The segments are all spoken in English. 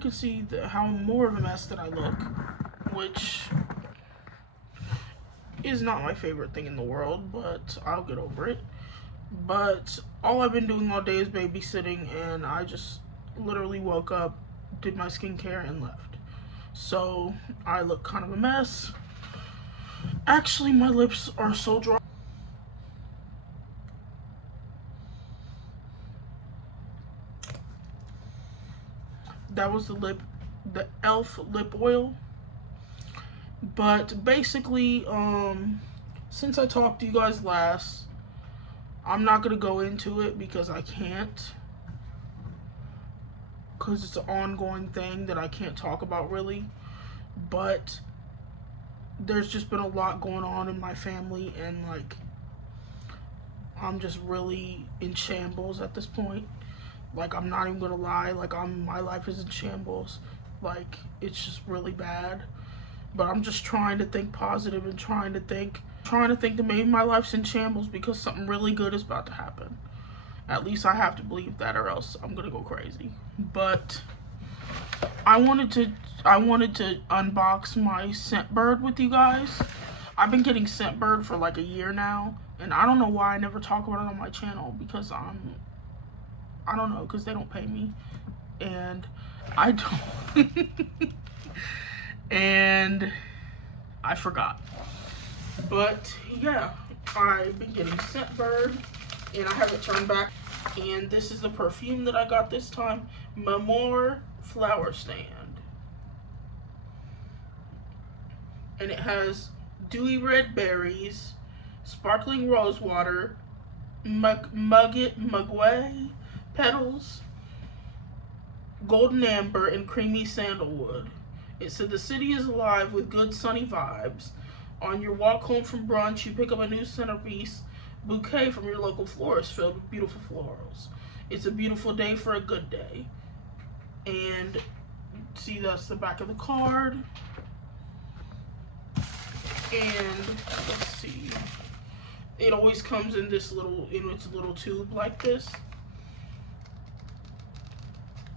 you can see how more of a mess that I look, which is not my favorite thing in the world, but I'll get over it. But all I've been doing all day is babysitting, and I just literally woke up, did my skincare, and left. So I look kind of a mess. Actually, my lips are so dry. That was the e.l.f. lip oil. But basically, since I talked to you guys last, I'm not going to go into it because I can't. Because it's an ongoing thing that I can't talk about really. But there's just been a lot going on in my family, and like, I'm just really in shambles at this point. Like, I'm not even going to lie. Like, my life is in shambles. Like, it's just really bad. But I'm just trying to think positive and trying to think that maybe my life's in shambles because something really good is about to happen. At least I have to believe that, or else I'm gonna go crazy. But I wanted to unbox my Scentbird with you guys. I've been getting Scentbird for like a year now, and I don't know why I never talk about it on my channel, because I don't know, because they don't pay me, and I don't. And I forgot. But yeah, I've been getting Scentbird, and I have it turned back. And this is the perfume that I got this time, M'Amour Flower Stand. And it has dewy red berries, sparkling rose water, maguey petals, golden amber, and creamy sandalwood. It said the city is alive with good sunny vibes. On your walk home from brunch, you pick up a new centerpiece bouquet from your local florist filled with beautiful florals. It's a beautiful day for a good day. And see, that's the back of the card. And let's see, it always comes in this little, its little tube like this.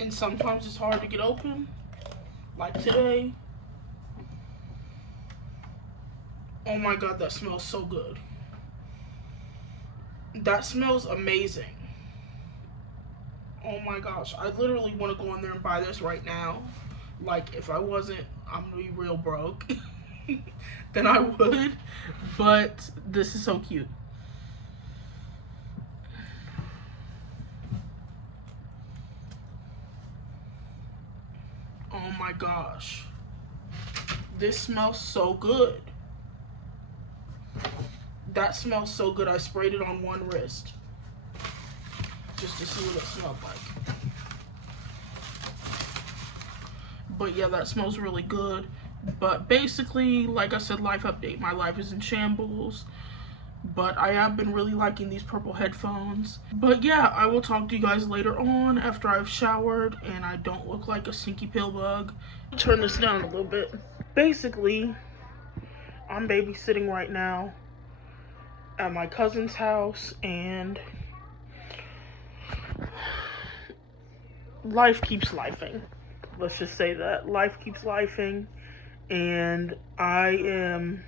And sometimes it's hard to get open. Like today. Oh my god, that smells so good. That smells amazing. Oh my gosh, I literally want to go in there and buy this right now. Like, if I wasn't, I'm gonna be real broke, then I would. But this is so cute. Oh my gosh. This smells so good. That smells so good. I sprayed it on one wrist just to see what it smelled like. But yeah, that smells really good. But basically, like I said, life update. My life is in shambles. But I have been really liking these purple headphones. But yeah, I will talk to you guys later on after I've showered and I don't look like a stinky pill bug. Turn this down a little bit. Basically, I'm babysitting right now at my cousin's house, and life keeps lifing. Let's just say that. Life keeps lifing, and I'm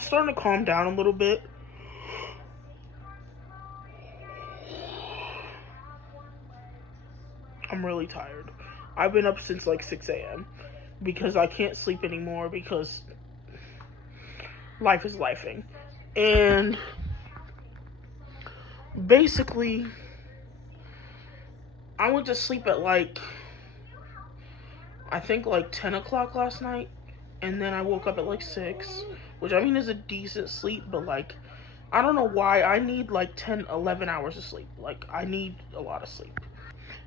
starting to calm down a little bit. I'm really tired. I've been up since like 6 a.m. because I can't sleep anymore because life is lifing. And basically, I went to sleep at like, I think like 10 o'clock last night. And then I woke up at like 6, which I mean is a decent sleep, but like, I don't know why I need like 10, 11 hours of sleep. Like, I need a lot of sleep.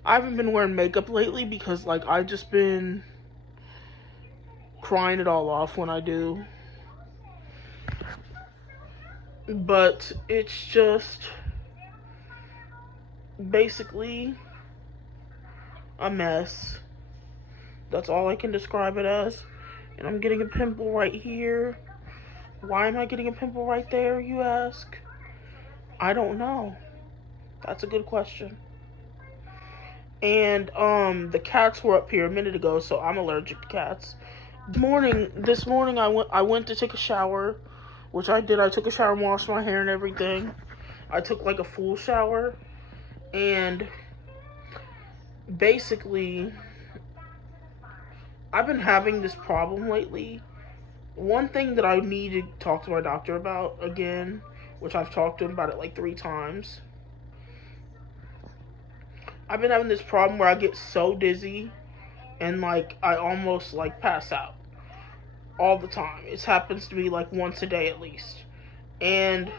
I haven't been wearing makeup lately because like, I've just been crying it all off when I do. But it's just basically a mess. That's all I can describe it as. And I'm getting a pimple right here. Why am I getting a pimple right there, you ask? I don't know. That's a good question. And the cats were up here a minute ago, so I'm allergic to cats. This morning I went to take a shower, which I did. I took a shower and washed my hair and everything. I took like a full shower, and basically I've been having this problem lately. One thing that I need to talk to my doctor about again, which I've talked to him about it like 3 times. I've been having this problem where I get so dizzy and like I almost like pass out all the time. It happens to me like once a day at least. And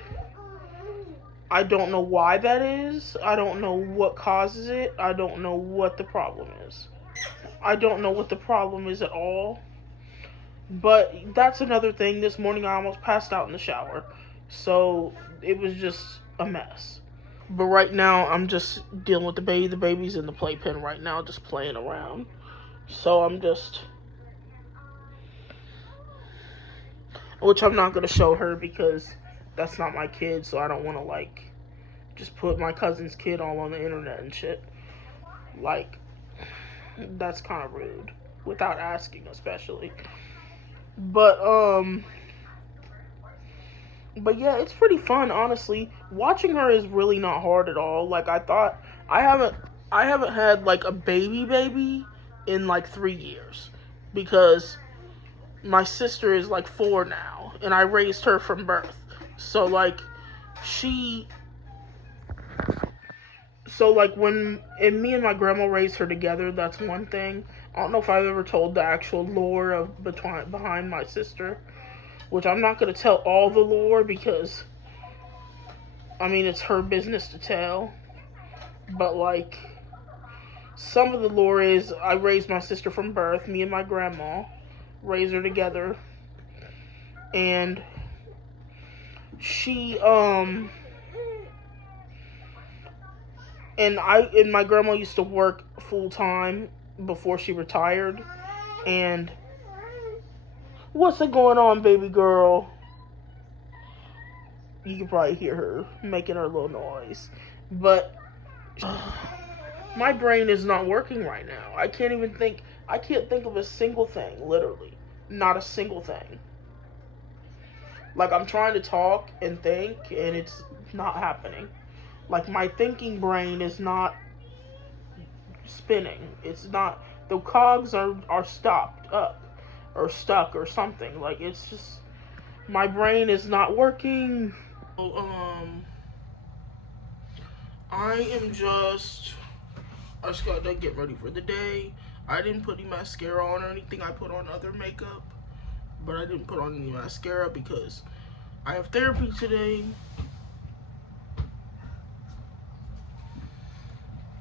I don't know why that is. I don't know what causes it. I don't know what the problem is. I don't know what the problem is at all. But that's another thing. This morning I almost passed out in the shower. So it was just a mess. But right now I'm just dealing with the baby. The baby's in the playpen right now, just playing around. So which I'm not going to show her because that's not my kid. So I don't want to like just put my cousin's kid all on the internet and shit. Like, that's kind of rude. Without asking, especially. But yeah, it's pretty fun, honestly. Watching her is really not hard at all. Like, I thought, I haven't had, like, a baby in, like, 3 years. Because my sister is, like, 4 now. And I raised her from birth. So, like, when me and my grandma raised her together, that's one thing. I don't know if I've ever told the actual lore behind my sister, which I'm not going to tell all the lore because, I mean, it's her business to tell. But, like, some of the lore is I raised my sister from birth. Me and my grandma raised her together. And and my grandma used to work full time before she retired. And what's going on, baby girl? You can probably hear her making her little noise. But my brain is not working right now. I can't think of a single thing, literally. Not a single thing. Like, I'm trying to talk and think, and it's not happening. Like, my thinking brain is not spinning. It's not, the cogs are stopped up, or stuck, or something. Like, it's just, my brain is not working. So, I just gotta get ready for the day. I didn't put any mascara on or anything. I put on other makeup, but I didn't put on any mascara because I have therapy today.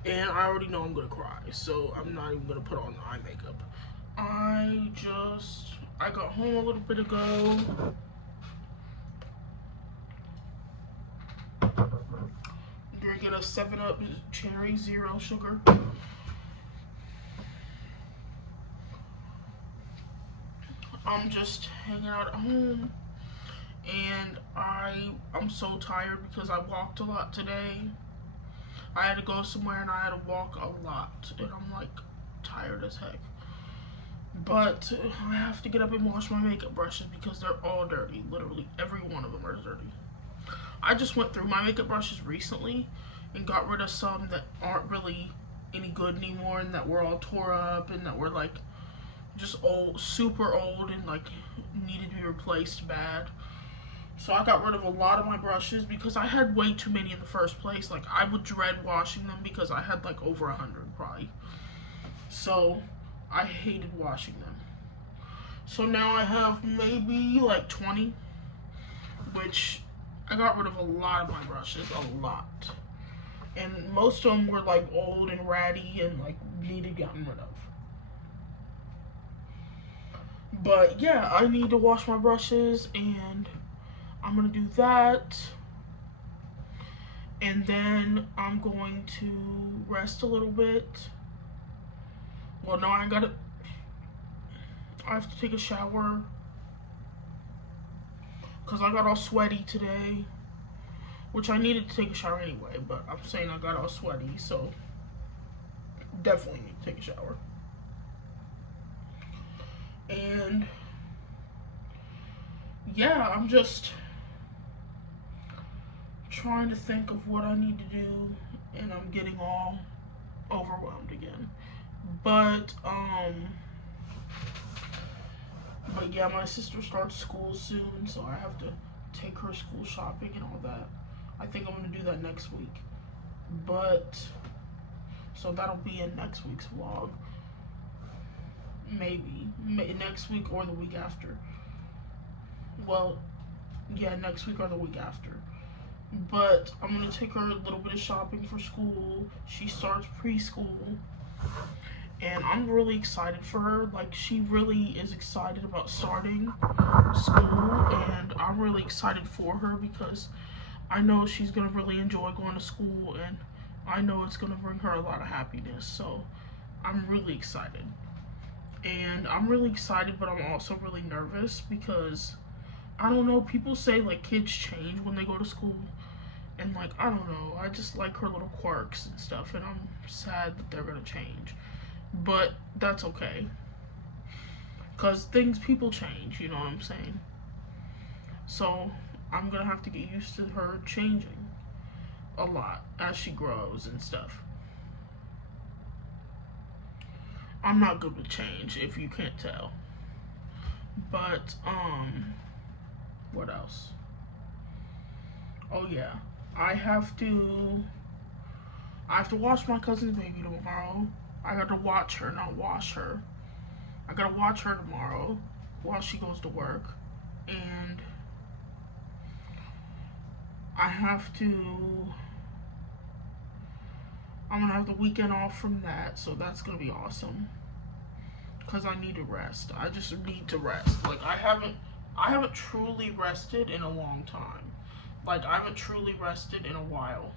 And I already know I'm gonna cry, so I'm not even gonna put on eye makeup. I got home a little bit ago. Drinking a 7-Up Cherry Zero Sugar. I'm just hanging out at home, and I'm so tired because I walked a lot today. I had to go somewhere and I had to walk a lot, and I'm like tired as heck. But I have to get up and wash my makeup brushes because they're all dirty. Literally every one of them are dirty. I just went through my makeup brushes recently and got rid of some that aren't really any good anymore and that were all tore up and that were like just old, super old, and like needed to be replaced bad. So I got rid of a lot of my brushes because I had way too many in the first place. Like, I would dread washing them because I had like over 100 probably. So I hated washing them. So now I have maybe like 20, which I got rid of a lot of my brushes, a lot. And most of them were like old and ratty and like needed gotten rid of. But yeah, I need to wash my brushes, and I'm gonna do that, and then I'm going to rest a little bit. Well, no, I have to take a shower because I got all sweaty today. which I needed to take a shower anyway, but I'm saying I got all sweaty, so definitely need to take a shower. And yeah, I'm just trying to think of what I need to do, and I'm getting all overwhelmed again. But yeah, my sister starts school soon, so I have to take her school shopping and all that. I think I'm gonna do that next week. But so that'll be in next week's vlog. Maybe next week or the week after. Well, yeah, next week or the week after. But I'm gonna take her a little bit of shopping for school. She starts preschool, and I'm really excited for her. Like, she really is excited about starting school, and I'm really excited for her because I know she's gonna really enjoy going to school, and I know it's gonna bring her a lot of happiness. So I'm really excited. And I'm really excited, but I'm also really nervous because I don't know, people say like kids change when they go to school, and like, I don't know, I just like her little quirks and stuff, and I'm sad that they're gonna change, but that's okay, because people change, you know what I'm saying? So I'm gonna have to get used to her changing a lot as she grows and stuff. I'm not good with change, if you can't tell. But what else? Oh yeah, I have to watch my cousin's baby tomorrow. I got to watch her, not wash her. I gotta watch her tomorrow while she goes to work. And I'm gonna have the weekend off from that, so that's gonna be awesome. Cause I need to rest. I just need to rest. Like, I haven't truly rested in a long time. Like, I haven't truly rested in a while.